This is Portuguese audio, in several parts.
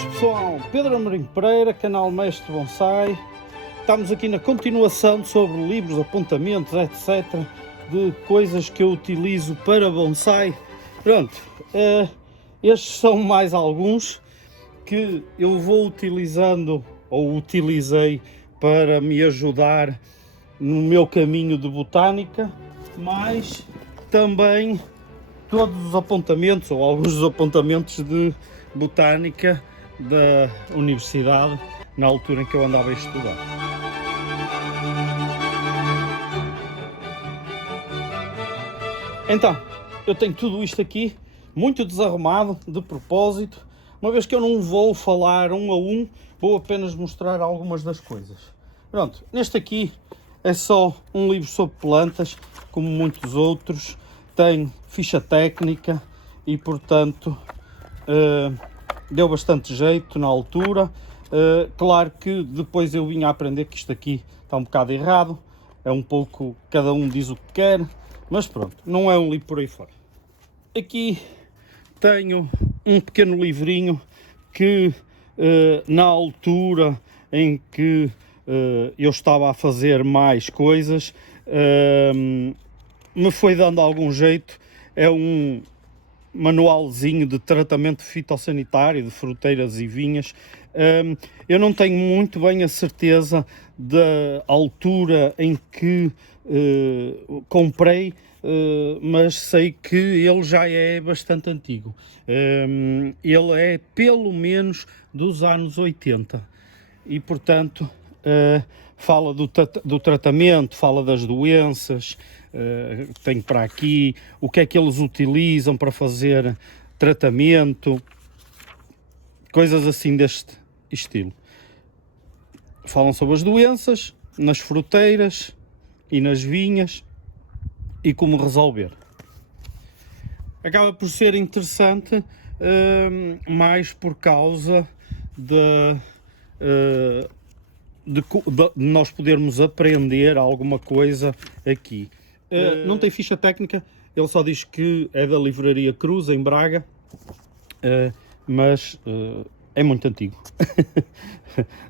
Boas pessoal, Pedro Amorim Pereira, canal Mestre Bonsai. Estamos aqui na continuação sobre livros, apontamentos, etc. de coisas que eu utilizo para bonsai. Pronto, estes são mais alguns que eu vou utilizando ou utilizei para me ajudar no meu caminho de botânica, mas também todos os apontamentos ou alguns dos apontamentos de botânica da universidade na altura em que eu andava a estudar. Então, eu tenho tudo isto aqui, muito desarrumado, de propósito, uma vez que eu não vou falar um a um, vou apenas mostrar algumas das coisas. Pronto, neste aqui é só um livro sobre plantas, como muitos outros, tem ficha técnica e, portanto, deu bastante jeito na altura. Claro que depois eu vim a aprender que isto aqui está um bocado errado, é um pouco, cada um diz o que quer, mas pronto, não é um livro por aí fora. Aqui tenho um pequeno livrinho que na altura em que eu estava a fazer mais coisas, me foi dando algum jeito. É um manualzinho de tratamento fitossanitário de fruteiras e vinhas. Eu não tenho muito bem a certeza da altura em que comprei, mas sei que ele já é bastante antigo. Ele é pelo menos dos anos 80 e, portanto, fala do tratamento, fala das doenças. Tenho para aqui o que é que eles utilizam para fazer tratamento, coisas assim deste estilo. Falam sobre as doenças nas fruteiras e nas vinhas e como resolver. Acaba por ser interessante, mais por causa de nós podermos aprender alguma coisa aqui. Não tem ficha técnica, ele só diz que é da Livraria Cruz, em Braga, mas é muito antigo.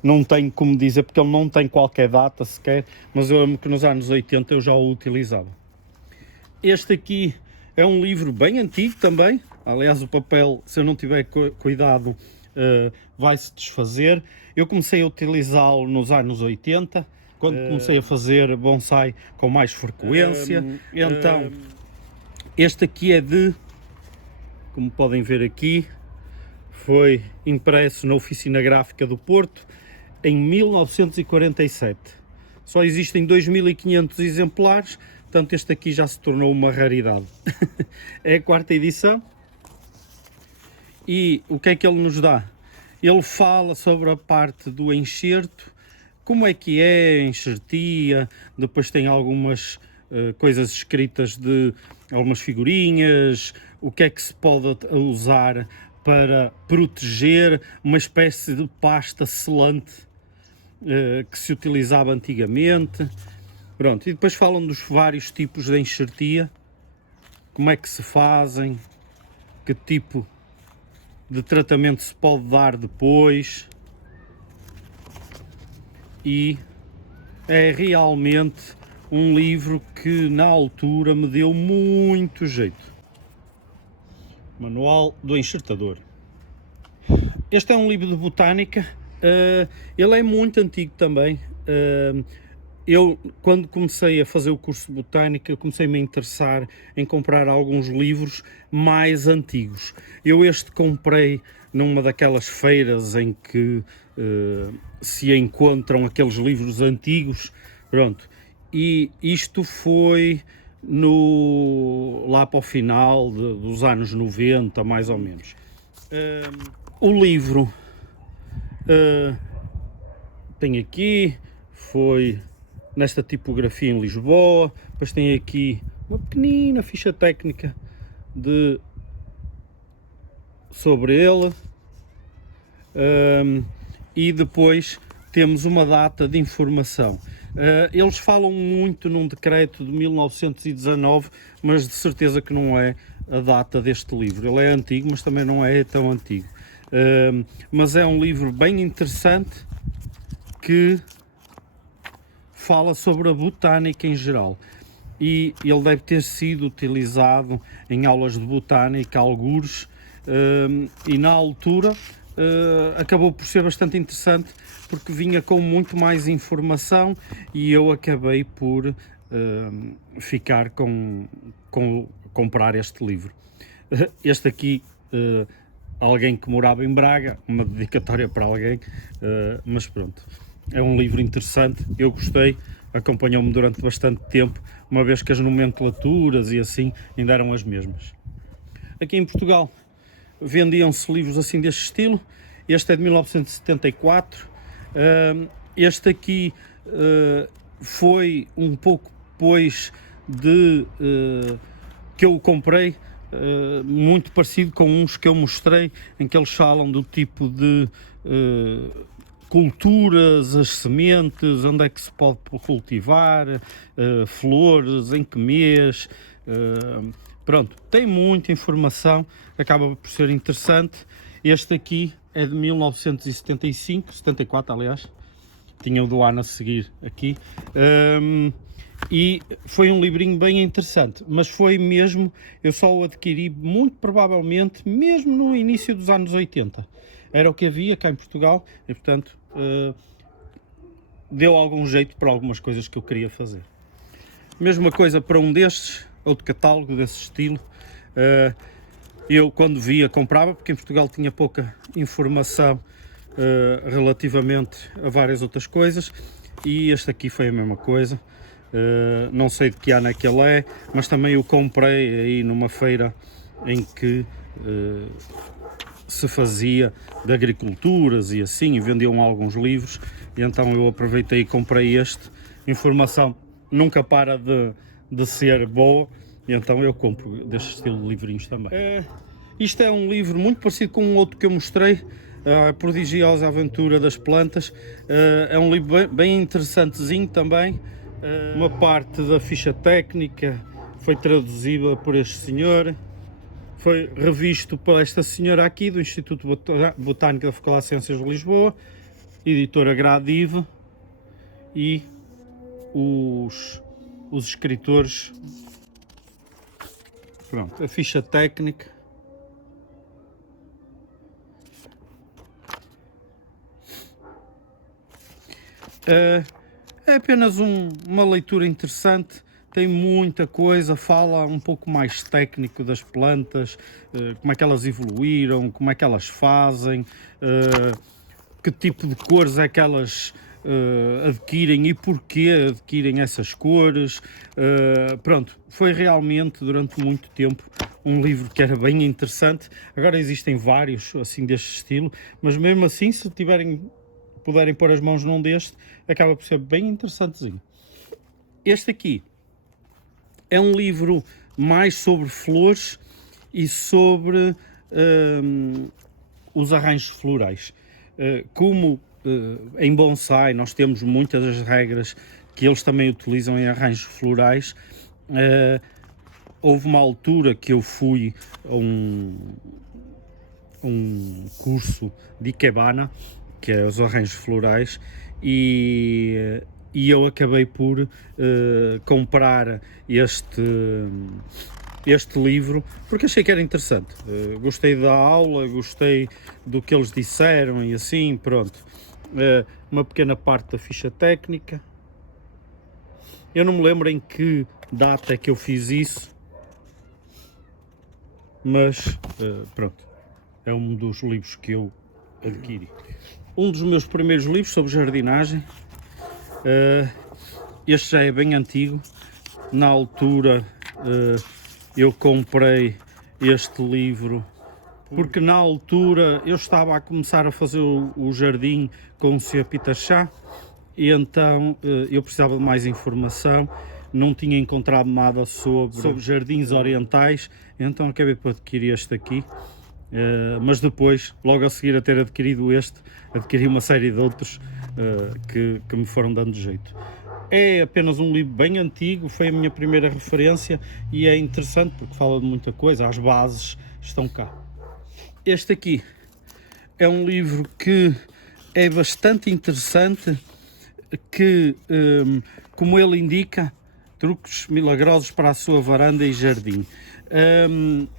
Não tenho como dizer, porque ele não tem qualquer data sequer, mas eu lembro que nos anos 80 eu já o utilizava. Este aqui é um livro bem antigo também, aliás o papel, se eu não tiver cuidado, vai se desfazer. Eu comecei a utilizá-lo nos anos 80, quando comecei a fazer bonsai com mais frequência. Então, este aqui é como podem ver aqui, foi impresso na Oficina Gráfica do Porto em 1947. Só existem 2.500 exemplares, portanto este aqui já se tornou uma raridade. É a quarta edição. E o que é que ele nos dá? Ele fala sobre a parte do enxerto, como é que é a enxertia, depois tem algumas coisas escritas de algumas figurinhas, o que é que se pode usar para proteger uma espécie de pasta selante que se utilizava antigamente. Pronto, e depois falam dos vários tipos de enxertia, como é que se fazem, que tipo de tratamento se pode dar depois, e é realmente um livro que na altura me deu muito jeito. Manual do enxertador. Este é um livro de botânica, ele é muito antigo também. Eu, quando comecei a fazer o curso de botânica, comecei-me a interessar em comprar alguns livros mais antigos. Eu este comprei numa daquelas feiras em que se encontram aqueles livros antigos, pronto. E isto foi lá para o final dos anos 90, mais ou menos. O livro tem aqui, foi nesta tipografia em Lisboa, depois tem aqui uma pequenina ficha técnica sobre ele, e depois temos uma data de informação. Eles falam muito num decreto de 1919, mas de certeza que não é a data deste livro. Ele é antigo, mas também não é tão antigo. mas é um livro bem interessante que fala sobre a botânica em geral. E ele deve ter sido utilizado em aulas de botânica, algures, e na altura acabou por ser bastante interessante porque vinha com muito mais informação e eu acabei por ficar com comprar este livro. Este aqui, alguém que morava em Braga, uma dedicatória para alguém, mas pronto, é um livro interessante, eu gostei, acompanhou-me durante bastante tempo, uma vez que as nomenclaturas e assim ainda eram as mesmas. Aqui em Portugal vendiam-se livros assim deste estilo, este é de 1974, este aqui foi um pouco depois de que eu o comprei, muito parecido com uns que eu mostrei, em que eles falam do tipo de culturas, as sementes, onde é que se pode cultivar, flores, em que mês, pronto, tem muita informação, acaba por ser interessante. Este aqui é de 1975, 74 aliás, tinha o do ano a seguir aqui, e foi um livrinho bem interessante, mas foi mesmo, eu só o adquiri muito provavelmente mesmo no início dos anos 80, era o que havia cá em Portugal e portanto deu algum jeito para algumas coisas que eu queria fazer. Mesma coisa para um destes, outro catálogo desse estilo, eu quando via comprava, porque em Portugal tinha pouca informação relativamente a várias outras coisas, e este aqui foi a mesma coisa. Não sei de que ano é que ele é, mas também o comprei aí numa feira em que se fazia de agriculturas e assim, e vendiam alguns livros, e então eu aproveitei e comprei este. Informação nunca para de ser boa, e então eu compro deste estilo de livrinhos também. Isto é um livro muito parecido com um outro que eu mostrei, A Prodigiosa Aventura das Plantas. É um livro bem interessantezinho também. Uma parte da ficha técnica foi traduzida por este senhor, foi revisto por esta senhora aqui do Instituto Botânico da Faculdade de Ciências de Lisboa, editora Gradive, e os escritores. Pronto, a ficha técnica. É apenas uma leitura interessante, tem muita coisa, fala um pouco mais técnico das plantas, como é que elas evoluíram, como é que elas fazem, que tipo de cores é que elas adquirem e porquê adquirem essas cores. Pronto, foi realmente durante muito tempo um livro que era bem interessante. Agora existem vários assim deste estilo, mas mesmo assim, se puderem pôr as mãos num deste, acaba por ser bem interessantezinho. Este aqui é um livro mais sobre flores e sobre os arranjos florais. Como em bonsai nós temos muitas das regras que eles também utilizam em arranjos florais, houve uma altura que eu fui a um curso de Ikebana, que é os arranjos florais, e eu acabei por comprar este livro porque achei que era interessante. Gostei da aula, gostei do que eles disseram e assim, pronto. Uma pequena parte da ficha técnica. Eu não me lembro em que data é que eu fiz isso, mas pronto, é um dos livros que eu adquiri. Um dos meus primeiros livros sobre jardinagem. Este já é bem antigo. Na altura eu comprei este livro porque na altura eu estava a começar a fazer o jardim com o Sr. Pitachá, e então eu precisava de mais informação, não tinha encontrado nada sobre jardins orientais, então acabei por adquirir este aqui. Mas depois, logo a seguir a ter adquirido este, adquiri uma série de outros que me foram dando jeito. É apenas um livro bem antigo, foi a minha primeira referência e é interessante porque fala de muita coisa, as bases estão cá. Este aqui é um livro que é bastante interessante, que, como ele indica, truques milagrosos para a sua varanda e jardim.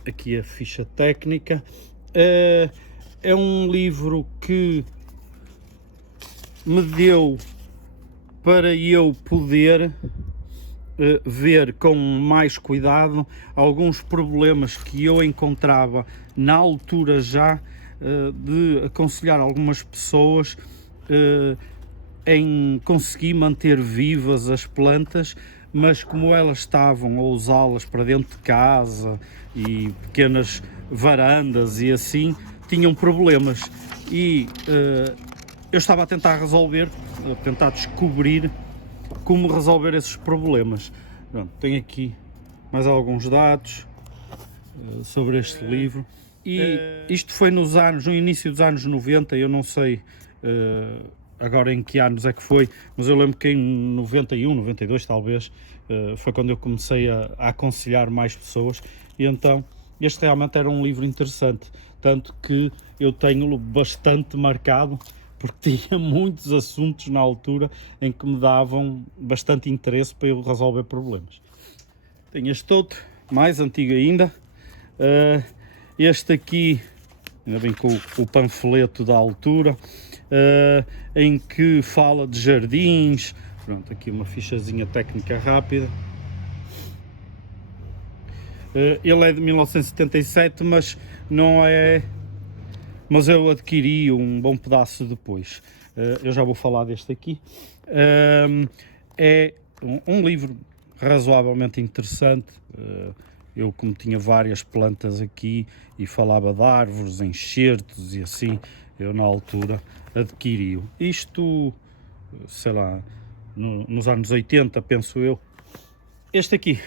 Aqui a ficha técnica. É um livro que me deu para eu poder ver com mais cuidado alguns problemas que eu encontrava na altura já de aconselhar algumas pessoas em conseguir manter vivas as plantas, mas como elas estavam a usá-las para dentro de casa e pequenas varandas e assim, tinham problemas. E eu estava a tentar resolver, a tentar descobrir como resolver esses problemas. Pronto, tenho aqui mais alguns dados sobre este livro. E isto foi no início dos anos 90, eu não sei agora em que anos é que foi, mas eu lembro que em 91, 92 talvez, foi quando eu comecei a aconselhar mais pessoas, e então este realmente era um livro interessante, tanto que eu tenho-lo bastante marcado, porque tinha muitos assuntos na altura em que me davam bastante interesse para eu resolver problemas. Tenho este outro, mais antigo ainda, este aqui, ainda bem com o panfleto da altura, em que fala de jardins. Pronto, aqui uma fichazinha técnica rápida. Ele é de 1977, mas não é... Mas eu adquiri um bom pedaço depois. Eu já vou falar deste aqui. É um livro razoavelmente interessante. Eu, como tinha várias plantas aqui e falava de árvores, enxertos e assim, eu na altura adquiri-o. Isto, sei lá, nos anos 80, penso eu. Este aqui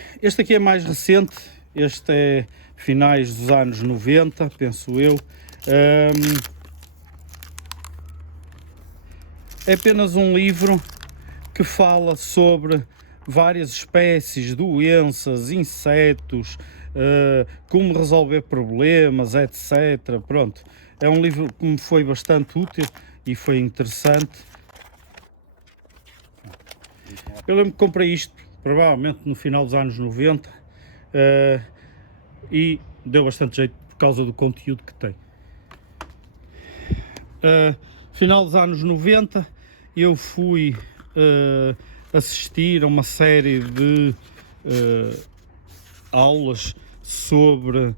é mais recente. Este é finais dos anos 90, penso eu. É apenas um livro que fala sobre várias espécies, doenças, insetos, como resolver problemas, etc. Pronto, é um livro que me foi bastante útil e foi interessante. Eu lembro que comprei isto provavelmente no final dos anos 90 e deu bastante jeito por causa do conteúdo que tem. Final dos anos 90 eu fui assistir a uma série de aulas sobre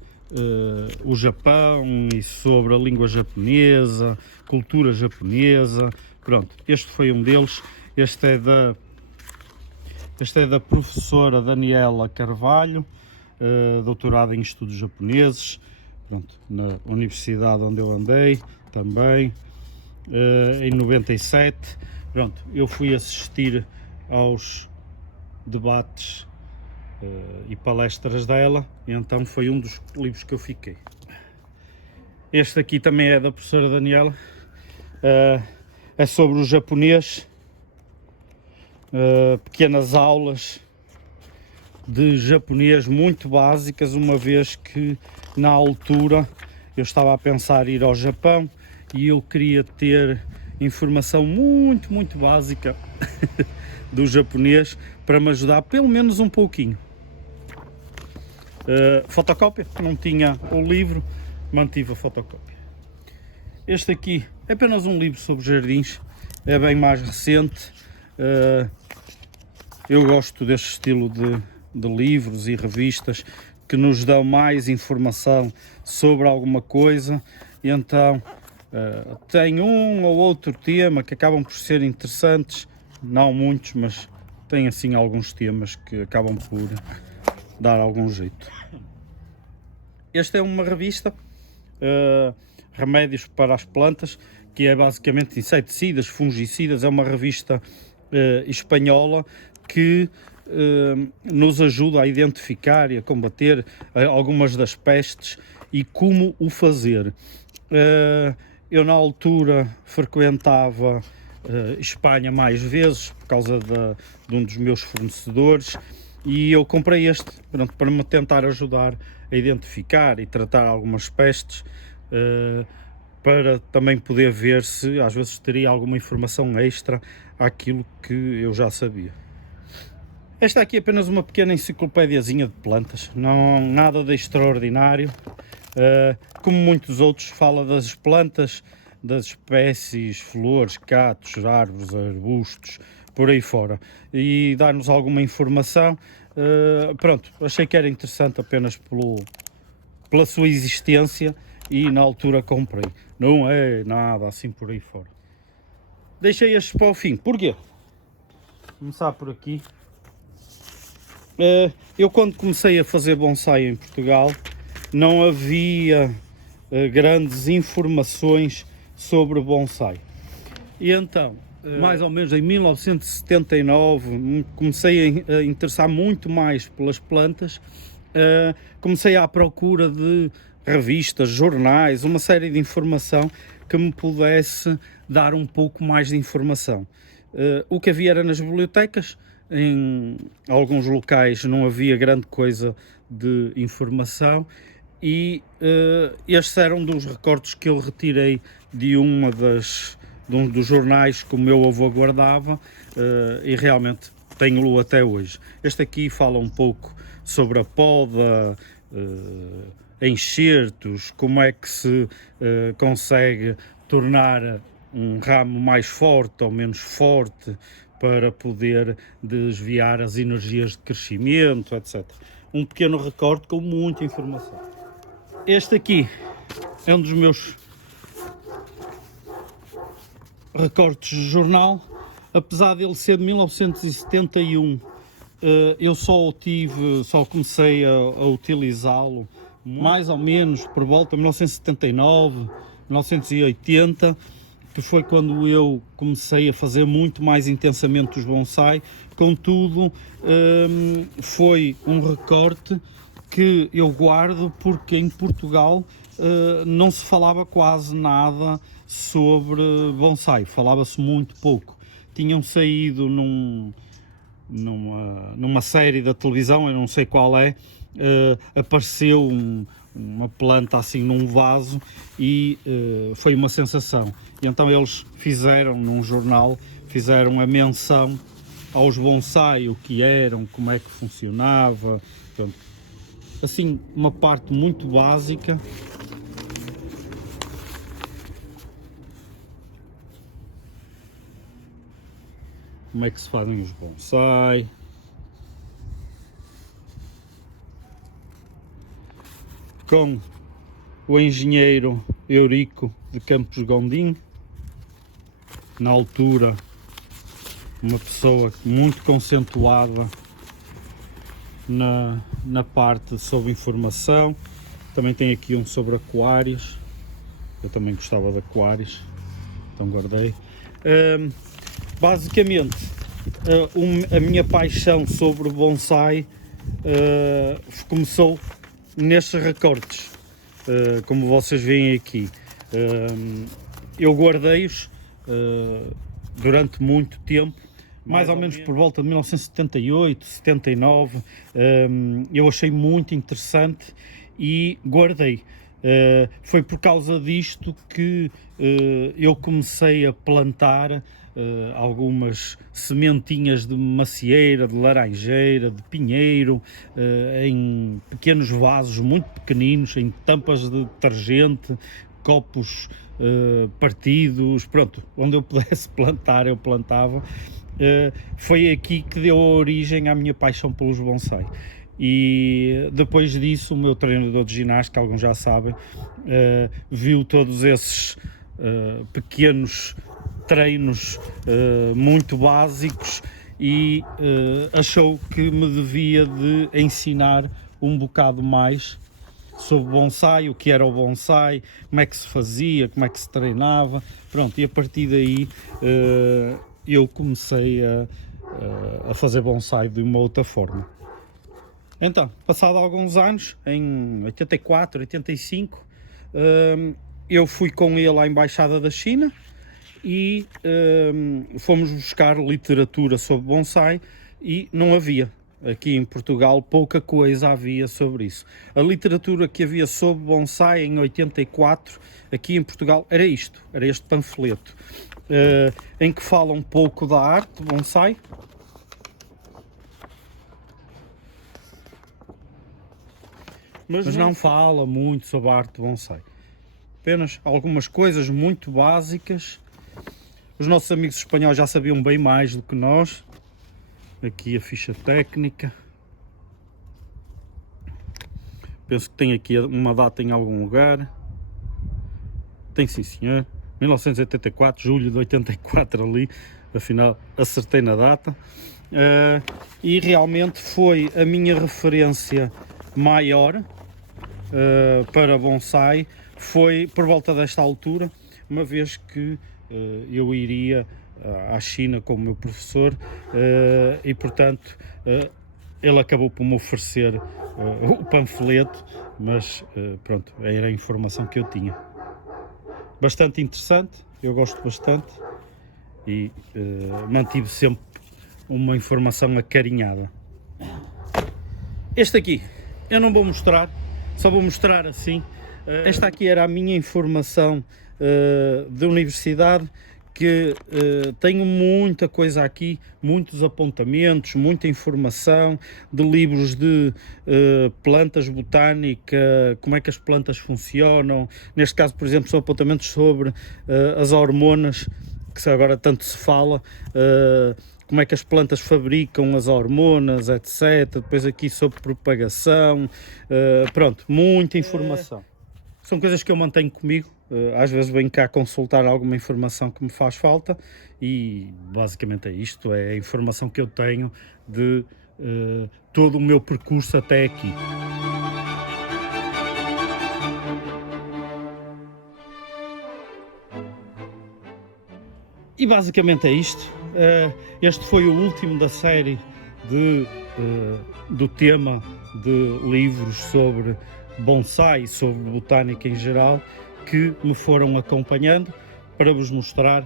o Japão e sobre a língua japonesa, cultura japonesa. Pronto, este foi um deles. Este é da professora Daniela Carvalho, doutorada em estudos japoneses. Pronto, na universidade onde eu andei também, em 97. Pronto, eu fui assistir aos debates e palestras dela, e então foi um dos livros que eu fiquei. Este aqui também é da professora Daniela, é sobre o japonês, pequenas aulas de japonês muito básicas, uma vez que na altura eu estava a pensar ir ao Japão e eu queria ter informação muito básica do japonês para me ajudar pelo menos um pouquinho. Fotocópia, não tinha o livro, mantive a fotocópia. Este aqui é apenas um livro sobre jardins, é bem mais recente. Eu gosto deste estilo de livros e revistas que nos dão mais informação sobre alguma coisa, e então tem um ou outro tema que acabam por ser interessantes, não muitos, mas tem assim alguns temas que acabam por dar algum jeito. Esta é uma revista, Remédios para as Plantas, que é basicamente inseticidas, fungicidas. É uma revista espanhola que nos ajuda a identificar e a combater algumas das pestes e como o fazer. Eu na altura frequentava Espanha mais vezes por causa de um dos meus fornecedores, e eu comprei este para me tentar ajudar a identificar e tratar algumas pestes para também poder ver se às vezes teria alguma informação extra àquilo que eu já sabia. Esta aqui é apenas uma pequena enciclopédiazinha de plantas, não nada de extraordinário. Como muitos outros, fala das plantas, das espécies, flores, catos, árvores, arbustos, por aí fora, e dá-nos alguma informação. Pronto, achei que era interessante apenas pela sua existência e na altura comprei. Não é nada assim por aí fora. Deixei estes para o fim. Porquê? Começar por aqui. Eu quando comecei a fazer bonsai em Portugal não havia grandes informações sobre bonsai. E então, mais ou menos em 1979, comecei a interessar muito mais pelas plantas. Comecei à procura de revistas, jornais, uma série de informação que me pudesse dar um pouco mais de informação. O que havia era nas bibliotecas, em alguns locais não havia grande coisa de informação e estes eram dos recortes que eu retirei de um dos jornais que o meu avô guardava e realmente tenho-o até hoje. Este aqui fala um pouco sobre a poda, enxertos, como é que se consegue tornar um ramo mais forte ou menos forte para poder desviar as energias de crescimento, etc. Um pequeno recorte com muita informação. Este aqui é um dos meus recortes de jornal, apesar dele ser de 1971, eu só comecei a utilizá-lo mais ou menos por volta de 1979, 1980, que foi quando eu comecei a fazer muito mais intensamente os bonsai. Contudo, foi um recorte que eu guardo porque em Portugal não se falava quase nada sobre bonsai, falava-se muito pouco. Tinham saído numa série da televisão, eu não sei qual é, apareceu uma planta assim num vaso e foi uma sensação. E então eles fizeram num jornal, fizeram a menção aos bonsai, o que eram, como é que funcionava, portanto, assim uma parte muito básica. Como é que se fazem os bonsai. Com o engenheiro Eurico de Campos Gondim, na altura uma pessoa muito conceituada na parte sobre informação. Também tem aqui um sobre aquários, eu também gostava de aquários, então guardei. Basicamente, a minha paixão sobre bonsai começou nestes recortes, como vocês veem aqui. Eu guardei-os durante muito tempo, mais ou menos por volta de 1978, 79, eu achei muito interessante e guardei. Foi por causa disto que eu comecei a plantar algumas sementinhas de macieira, de laranjeira, de pinheiro, em pequenos vasos muito pequeninos, em tampas de detergente, copos partidos, pronto, onde eu pudesse plantar eu plantava. Foi aqui que deu origem à minha paixão pelos bonsai. E depois disso o meu treinador de ginástica, alguns já sabem, viu todos esses pequenos treinos muito básicos e achou que me devia de ensinar um bocado mais sobre bonsai, o que era o bonsai, como é que se fazia, como é que se treinava, pronto, e a partir daí eu comecei a fazer bonsai de uma outra forma. Então, passado alguns anos, em 84, 85, eu fui com ele à Embaixada da China e fomos buscar literatura sobre bonsai e não havia. aqui em Portugal pouca coisa havia sobre isso. A literatura que havia sobre bonsai em 84, aqui em Portugal, era isto, era este panfleto, em que fala um pouco da arte bonsai. Mas não fala muito sobre a arte bonsai. Apenas algumas coisas muito básicas. Os nossos amigos espanhóis já sabiam bem mais do que nós. Aqui a ficha técnica. Penso que tem aqui uma data em algum lugar. Tem, sim senhor. 1984, julho de 84 ali. Afinal, acertei na data. E realmente foi a minha referência maior para bonsai. Foi por volta desta altura, uma vez que eu iria à China com o meu professor e, portanto, ele acabou por me oferecer o panfleto, mas pronto, era a informação que eu tinha. Bastante interessante, eu gosto bastante e mantive sempre uma informação acarinhada. Este aqui, eu não vou mostrar, só vou mostrar assim. Esta aqui era a minha informação da universidade, que tenho muita coisa aqui, muitos apontamentos, muita informação de livros de plantas botânica, como é que as plantas funcionam. Neste caso, por exemplo, são apontamentos sobre as hormonas, que agora tanto se fala, como é que as plantas fabricam as hormonas, etc. Depois aqui sobre propagação, pronto, muita informação. São coisas que eu mantenho comigo, às vezes venho cá consultar alguma informação que me faz falta e basicamente é isto, é a informação que eu tenho de todo o meu percurso até aqui. E basicamente é isto. Este foi o último da série do tema de livros sobre bonsai e sobre botânica em geral, que me foram acompanhando para vos mostrar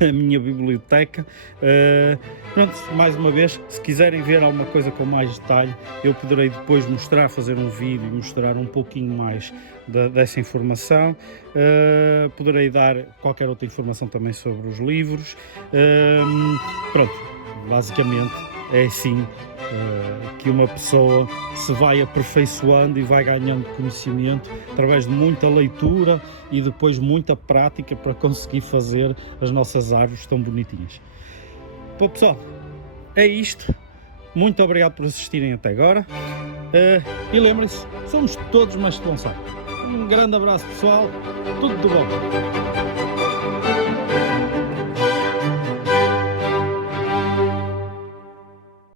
a minha biblioteca. Pronto, mais uma vez, se quiserem ver alguma coisa com mais detalhe, eu poderei depois mostrar, fazer um vídeo e mostrar um pouquinho mais dessa informação. Poderei dar qualquer outra informação também sobre os livros. Pronto, basicamente é assim que uma pessoa se vai aperfeiçoando e vai ganhando conhecimento através de muita leitura e depois muita prática para conseguir fazer as nossas árvores tão bonitinhas. Bom, pessoal, é isto. Muito obrigado por assistirem até agora. E lembrem-se, somos todos mestres de bonsai. Um grande abraço, pessoal. Tudo de bom.